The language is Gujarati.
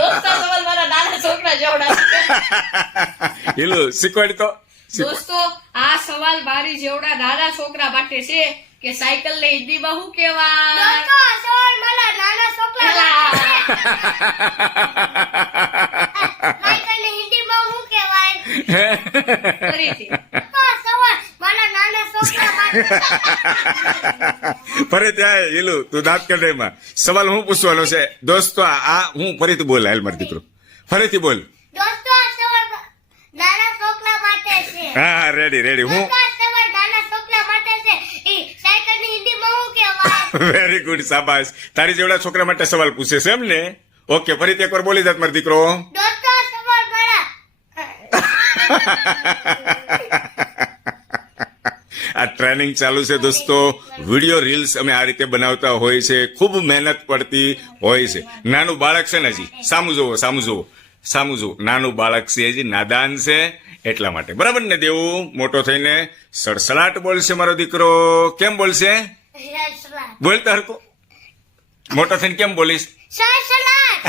દોસ્તો સવાલ મારા નાના છોકરા જેવડા છે. ઈલું શીખવાડી તો દોસ્તો આ સવાલ મારી જેવડા નાના છોકરા માટે છે કે સાયકલ ને હિન્દીમાં શું કહેવાય? દોસ્તો આ સવાલ મારા નાના છોકરા માટે છે. સાયકલને હિન્દીમાં શું કહેવાય? ફરીથી આ સવાલ મારા નાના છોકરા માટે ફરી ત્યાં ઈલું તું દાંત કઢાઈમાં સવાલ હું પૂછવાનો છે દોસ્તો આ હું ફરીથી બોલ હાલ મારો દીકરો ફરીથી બોલ દોસ્તો આ સવાલ નાના છોકરા માટે છે. હા રેડી હું દોસ્તો આ સવાલ નાના છોકરા માટે છે. ઈ સાયકલની હિન્દીમાં શું કહેવાય? વેરી ગુડ શાબાશ તારી જેવડા છોકરા માટે સવાલ પૂછે છે એમ ને ઓકે ફરીથી એકવાર બોલી જાત મારો દીકરો દોસ્તો આ સવાલ મારા આ ટ્રેનિંગ ચાલુ છે દોસ્તો વિડીયો રીલ્સ અમે આ રીતે બનાવતા હોય છે ખૂબ મહેનત પડતી હોય છે નાનું બાળક છે ને હજી સામું જુઓ નાનું બાળક છે હજી નાદાન છે એટલા માટે બરાબર ને દેવું મોટો થઈને સડસડાટ બોલશે મારો દીકરો કેમ બોલશે બોલતા હરકો મોટો થઈને કેમ બોલીશ સલાડ